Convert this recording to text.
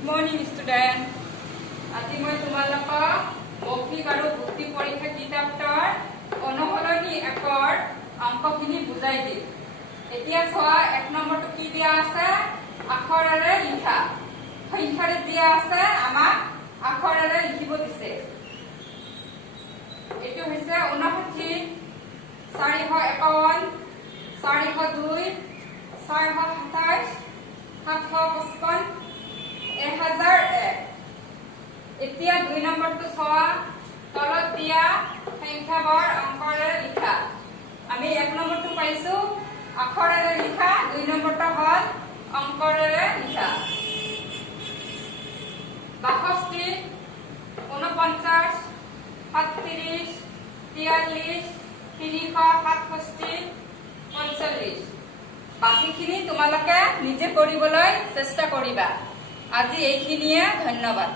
Good morning, student. আজি মই তোমালোকক মৌখিক আৰু ভক্তি পৰীক্ষা কিতাপৰ অনুসৰণি একৰ অংকখিনি বুজাই দিম। এতিয়া চোৱা 1 নম্বৰটো কি দিয়া আছে আখৰেৰে লিখা। সংখ্যাৰে দিয়া আছে আমাক আখৰেৰে লিখিব দিছে। এটো হৈছে 59 451 402 427 755 1001। এতিয়া 2 নম্বৰটো চোৱা তলত দিয়া সংখ্যাবোৰ অংকৰে লিখা। আমি 1 নম্বৰটো পাইছো আখৰেৰে লিখা, 2 নম্বৰটো হ'ল অংকৰে লিখা। 62 49 37 43 367 45। বাকিখিনি তোমালোকে নিজে কৰিবলৈ চেষ্টা কৰিবা। আজি এইখিনিয়ে, ধন্যবাদ।